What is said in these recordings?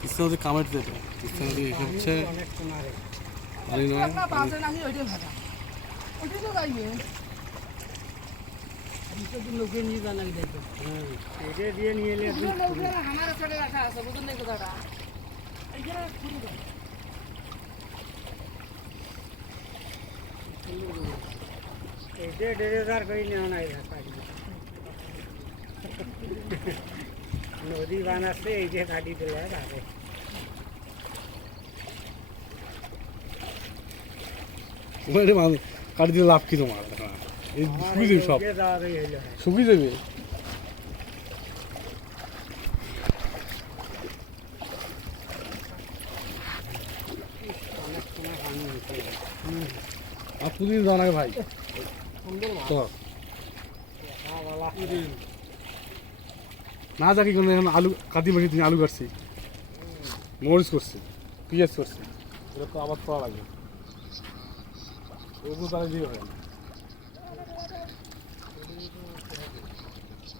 তিস্তা কামার যেটা তিস্তা নদী হচ্ছে পানি নয় লোকে নিয়ে জানা দেখো এটা দিয়ে নিয়ে এলে আমার চলে আসা আছে বুঝুন না কথাটা এইখানে পুরি দাও এটা 1,500 করে নেওয়া নাই নদী বানাচ্ছে এই যে কাটি দিলে আগে কাটি দিলে লাভ কি তোমার এই শুকিয়ে দেবে সব শুকিয়ে দেবে আর প্রতিদিন যাওয়া লাগে ভাই তো না যাকি কোনো আলু কাটি মাটি তুমি আলু কাটছি মরিচ করছি পেঁয়াজ করছি এটা তো আবার করা লাগবে ওগুলো তারা দিয়ে হয়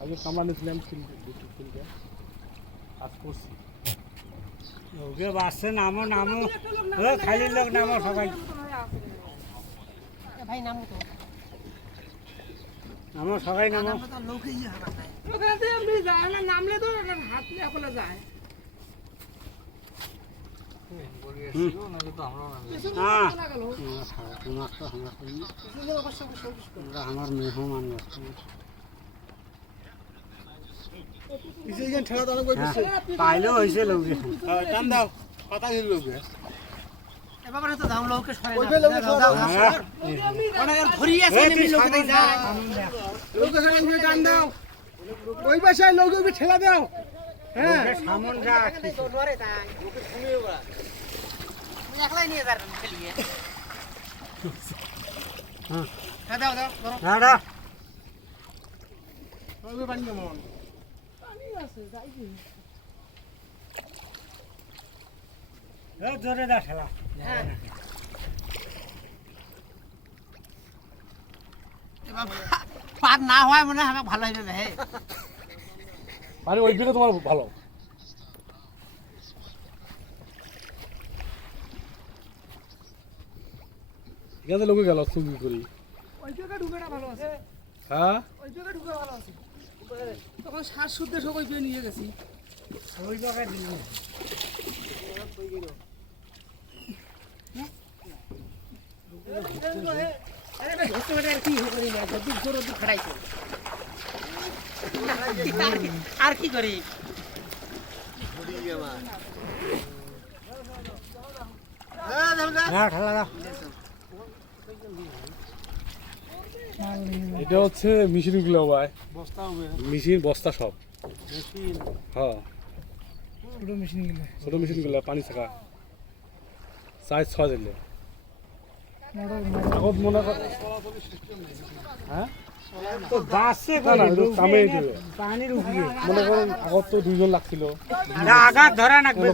আগে কামড়া নিয়েছিলাম কাজ করছি ওকে বাসছে নামো নামো খালি লোক নামো সবাই ভাই নামো তো নামো সবাই নামো নামলে তো হাত নিয়ে যায় আমার মেহমান পাইলেও হয়েছে লোকে টান দাও পাতা দিল লোকে ওই বাসায় লোক ঠেলা দাও হ্যাঁ সামন যা একলাই নিয়ে যাবেন খেলিয়ে হ্যাঁ দাও দাও দাও দাও ওই পানি কেমন পানি আছে যাই কি এই জোরে দা ঠেলা হ্যাঁ পার না হয় মনে হয় ভালো হবে হে মানে ওই দিকে তোমার ভালো এখানে লোকে গেল চুরি করি ওই জায়গা ঢুকে না ভালো আছে হ্যাঁ ওই জায়গা ঢুকে ভালো আছে তখন শ্বাস শুদ্ধে সবাই পেয়ে নিয়ে গেছি ওই জায়গায় দিন আর কি করি এটা হচ্ছে মেশিন গুলো ভাই মেশিন বস্তা সব হ্যাঁ ছোট মেশিন গুলো পানি থাকা সাইজ 6 দিলে আগত মনে হ্যাঁ তো বাসে পানির উপরে মনে করুন আগত তো 2 জন লাগছিল আঘাত ধরা লাগবে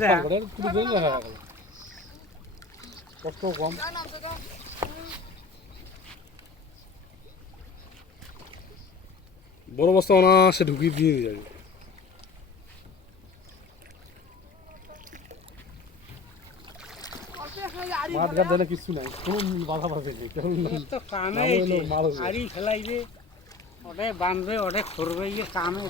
কষ্ট কম বড় বস্তা অনায়াসে ঢুকিয়ে দিয়ে যাবে মাঠ ঘাট দেয় না কিছু নাই কোন বাধা বাধে নেই আড়ি ফেলাইবে ওটা বাঁধবে ওটা খরবে ইয়ে কামে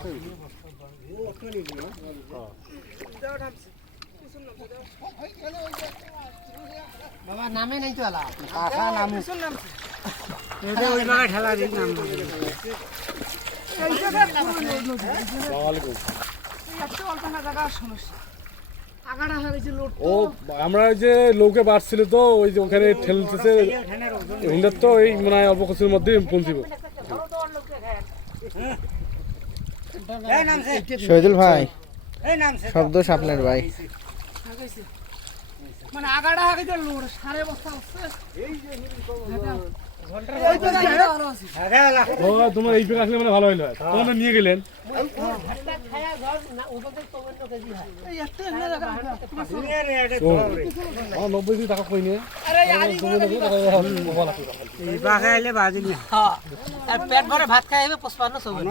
বাবা নামে নাই তো আলা পাখা নাম এটা ওই জায়গায় ঠেলা দিই নাম এই জায়গা ওয়ালাইকুম একটা অল্প না জায়গা সমস্যা আগাড়া হয়ে গেছে লোড ও আমরা যে লোকে বাড়ছিল তো ওই যে ওখানে ঠেলতেছে হুন্ডার তো এই মনে হয় অল্প কিছুর মধ্যে পৌঁছিব শহীদুল ভাই শব্দ আপনার ভাই মানে আগাটা আগে যে লোড সাড়ে বস্তা হচ্ছে ও তোমার এই পেয়ে আসলে মানে ভালো হইলো তোমার নিয়ে গেলেন আমার 90 টাকা কই নিয়ে আর পেট ভরে ভাত খাই হবে 55 চৌবন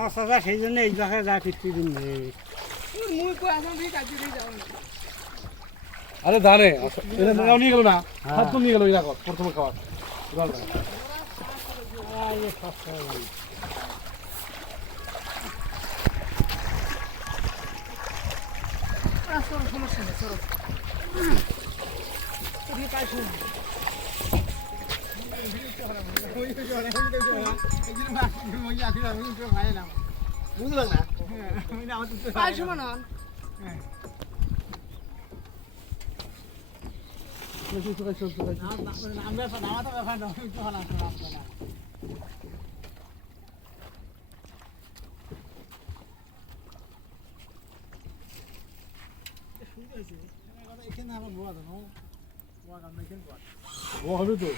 সেই জন্য এই পাখে যা ফিরতি দিন মুই কই আসন ঠিক আছে দিয়ে যাও আরে জানে এটা নাও নিয়ে গেল না সব তো নিয়ে গেল এরা প্রথমে খাওয়া সমস্যা নেই সরো তুমি কাজ শুনুন কাজ শুনুন ও হবে তো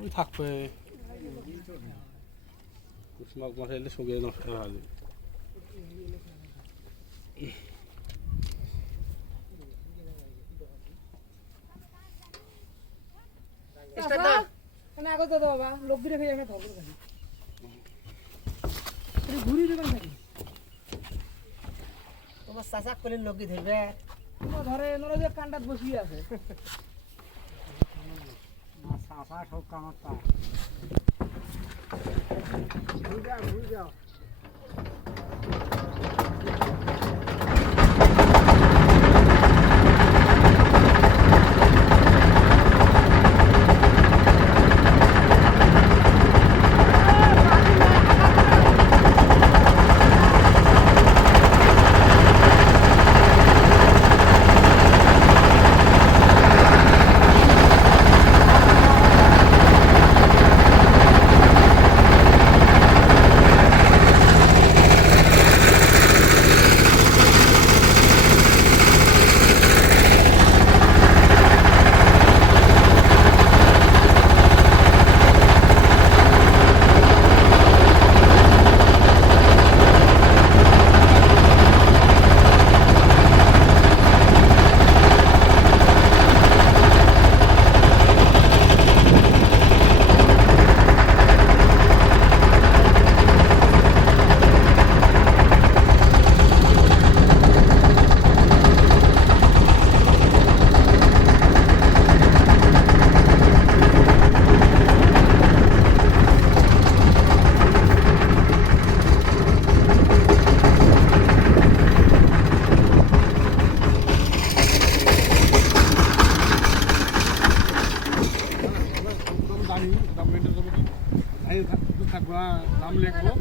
ওই থাকবে মাঘ মাসে এলে সঙ্গে নষ্ট করা হবে মানে আগত দাও বাবা লোক দিয়ে খেয়ে আমি ধরব খালি ঘুরি দেবেন নাকি তোমার চাচা করে লোক ধরবে তোমার ঘরে এনারা যে কান্ডাত বসিয়ে আছে চাচা সব কামত যাও থাকবো নাম লিখবো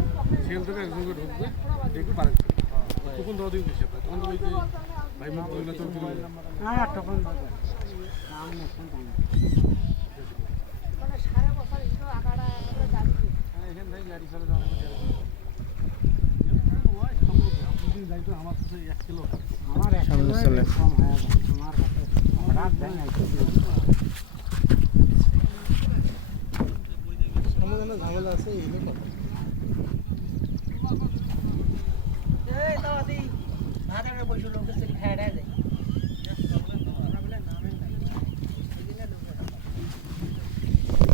সেখান থেকে একজনকে ঢুকবে দেখবে পারে তখন ধরা দিকে দিচ্ছে তখন তো ওই যে ভাই মুখ ধরলে তো তখন এখান থেকে গাড়ি চলে যাওয়া যাইতো আমার কাছে 1 কিলো আমার কম হয়ে তোমার কাছে রাত দেয় না ঝামেলা আছে এইগুলো এই তো আদি ভাগাড়ে বসে লোকের সাথে খায় যায়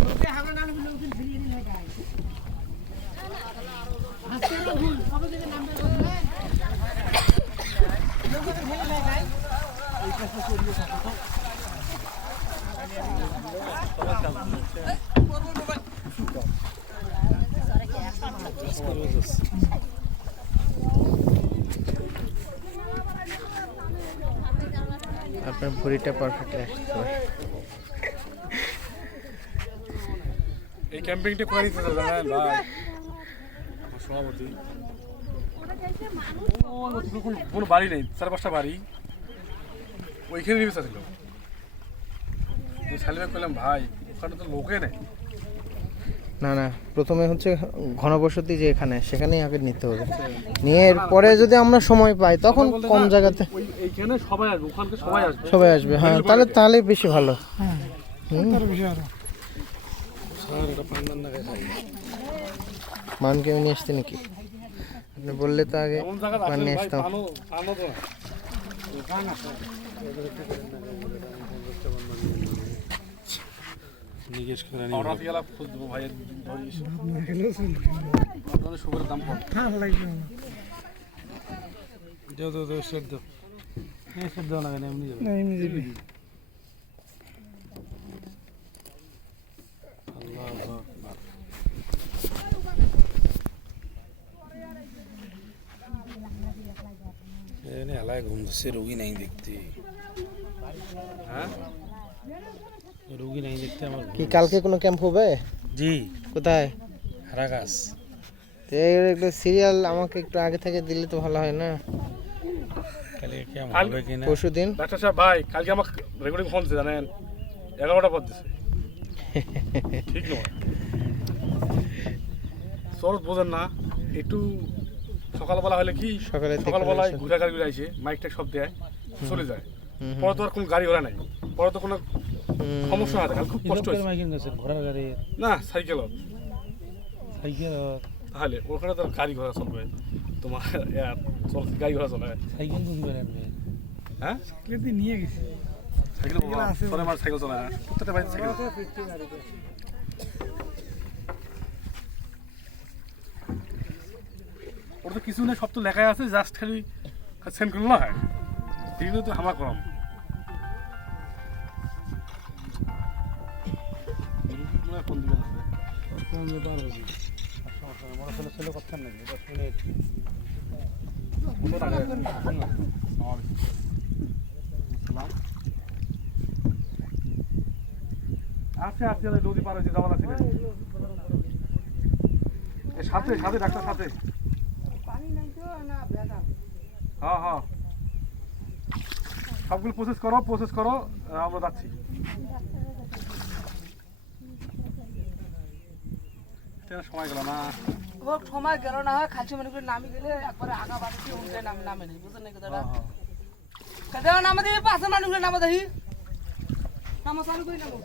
লোকে হামলা নাম লোকের ফিরিয়ে নিয়ে যায় হাসতে না ভুল কবে থেকে নাম বের করবে লোকের ফেলে যায় এই কাছে করিয়ে থাকো তো আপনার ভুঁড়িটা পারফেক্টলি আসছে এই ক্যাম্পিংটা করে দিতে জানেন ভাই সভাপতি কোনো বাড়ি নেই 4-5টা বাড়ি ওইখানে নিবে ছিল সালিমে করলাম ভাই ওখানে তো লোকে নেই না না, প্রথমে হচ্ছে ঘনবসতি যে এখানে, সেখানেই আগে নিতে হবে। নিয়ে এরপরে যদি আমরা সময় পাই তখন কম জায়গাতে এইখানে সবাই আসবে, ওখানকে সবাই আসবে। সবাই আসবে। হ্যাঁ, তাহলে বেশি ভালো। মান কেউ নিয়ে আসতে নাকি? আপনি বললে তো আগে এমন জায়গা মান নিয়ে আসতাম। জিজ্ঞেস করে নিয়ে হঠাৎ গেলা খোঁজ দেবো ভাইয়ের ধরিস। আপনাদের সুগারের দাম কম। দেও দেও দেও সেট দাও। হ্যাঁ সেট দাও না কেন, এমনি যাবে। এমনি যাবে। আল্লাহু আকবার। এনে এলাকায় ঘুমছে, রোগী নাই দেখতে। হ্যাঁ রোগী নাই দেখতে আমার। কি কালকে কোনো ক্যাম্প হবে? জি। কোথায়? হারাগাছ। তো এর একটু সিরিয়াল আমাকে একটু আগে থেকে দিলে তো ভালো হয় না? কালকে ক্যাম্প হবে কিনা? পরশুদিন। ডাক্তার সাহেব ভাই কালকে আমার রেকর্ডিং ফোন দিচ্ছে জানেন, 11টা পর দিচ্ছে। ঠিক নয়, শরৎ বোঝেন না একটু। সকালবেলা হলে কি সকালবেলায় ঘুরে গাড়ি ঘুরে আসে, মাইকটা সব দেয়, চলে যায়। পরে তো আর কোনো গাড়ি ঘোড়া নাই, পরে তো কোনো সমস্যা না থাকে, খুব কষ্ট হয়েছে। ঘোড়ার গাড়ি না সাইকেল সাইকেল তাহলে ওখানে তো গাড়ি ঘোড়া চলবে, তোমার গাড়ি ঘোড়া চলে। সাইকেল কোন করে আনবে? হ্যাঁ কেটে নিয়ে গেছে। সাইকেল চলে, আমার সাইকেল চলে না, প্রত্যেকটা বাড়িতে সাইকেল। ওর তো কিছু নেই, সব তো লেখাই আছে, জাস্ট খালি সেন্ড করলে না হয়। এগুলো তো হামা কম। ফোন দিবেন ছেলে করছেন নাকি? 10 মিনিট আছে আছে, নদী পার হয়েছে, যাওয়া লাগছে। সাথে সাথে ডাক্তার সাথে। হ্যাঁ হ্যাঁ, সবগুলো প্রসেস করো, আমরা যাচ্ছি। সময় গেল না, সময় গেল না, খাচ্ছি মনে করে নামি গেলে একবারে আগা বাড়ি উঠে নামে নেই, বুঝলেন নাকি দাদা? কেন নামে দিই, পাশের মানুষগুলো নামে দেখি, নামো চালু করি নামো।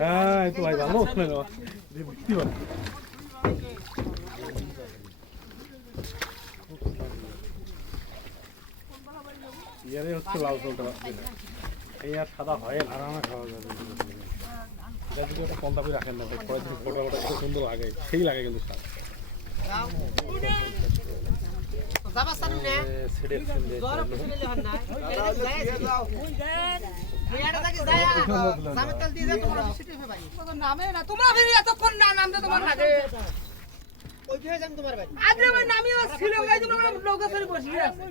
হ্যাঁ এই তো ভাই ভালো কি বল। ইয়ারে হচ্ছে লাল চলতে পারছে না, এই আর সাদা হয় আরামে খাওয়া যাবে। যদি ওটা কলটা করে রাখেন না ভাই, পরে থেকে ফোটা ফোটা কত সুন্দর লাগে, সেই লাগে কিন্তু স্বাদ। নামে না তোমরা ফিরে এতক্ষণ না নামতে তোমার লাগে। আজকে ভাই নামিয়ে ছিল ভাই, তোমরা নৌকা ফেরি বসে আছে।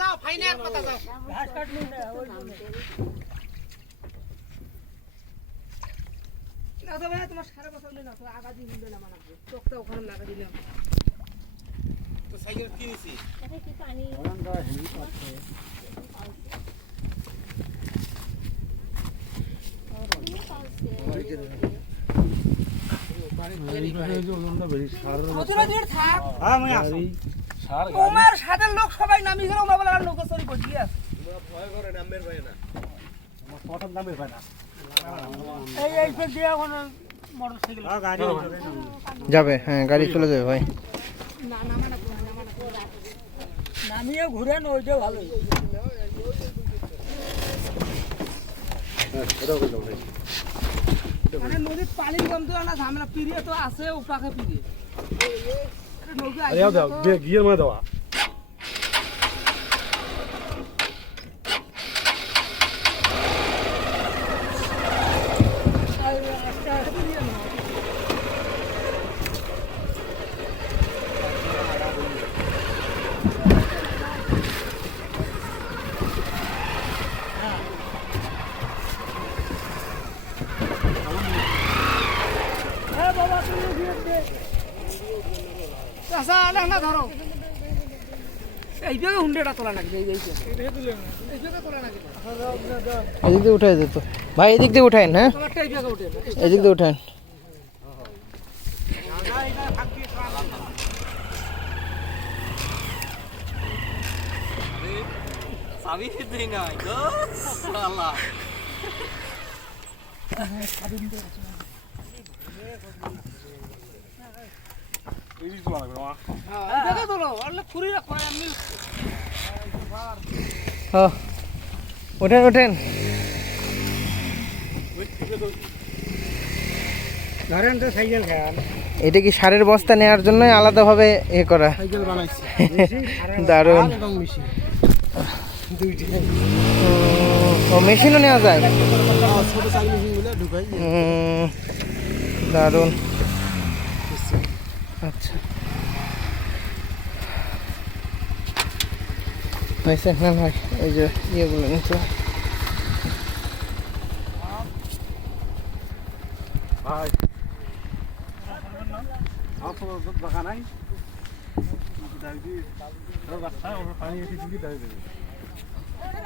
যাও ফাইনাল কথা যাও। ঘাস কাটনি না ওই না তো ভাই, তোমার সারা বছর না তো আগা দিয়ে দিলে না মানাবে, চোখটা ওখানে লাগা দিলাম তো। সাইকেল কিনেছি এটা কি পানি তোমার সাথে লোক সবাই নামি গেল, আমরা বলে নৌকা চড়ি বসে আছে। যাবে, হ্যাঁ গাড়ি চলে যাবে ভাই। নামিয়ে ঘুরে ওইটা ভালো। মানে নদীর পানির গন্ধ না ঝামেলা পিরিয়ে তো আছে ও পাখে পিরিয়ে নৌকা আরে যাও দাও গিয়ার মানে দেওয়া চাষা না ধরো এইভাবে হুন্ডেটা তোলা নাকি এইভাবে তোলা নাকি এদিক দিয়ে উঠাই দিত ভাই, এদিক দিয়ে উঠাইন। হ্যাঁ, তোলারটা এইভাবে উঠে এদিক দিয়ে উঠাইন। চাবি দিই নাই গো শালা এই তোলা লাগবে মা এইভাবে তোলো অল্প খুরি রাখো আমি ও ওঠেন ওঠেন। ধরেন তো সাইকেল খেয়াল এটা কি সারের বস্তা নেওয়ার জন্য আলাদাভাবে এ করা? সাইকেল বানাইছি দারুণ। এবং বেশি ও মেশিনও নেওয়া যায়? ছোট সাইকেল মেশিনগুলো ঢুকাই দারুণ। আচ্ছা হয়েছে না ভাই, ওই যে ইয়েগুলো নিচে ভাই আমার তো বাগান নাই পানি এসে দিবি তাই দেবে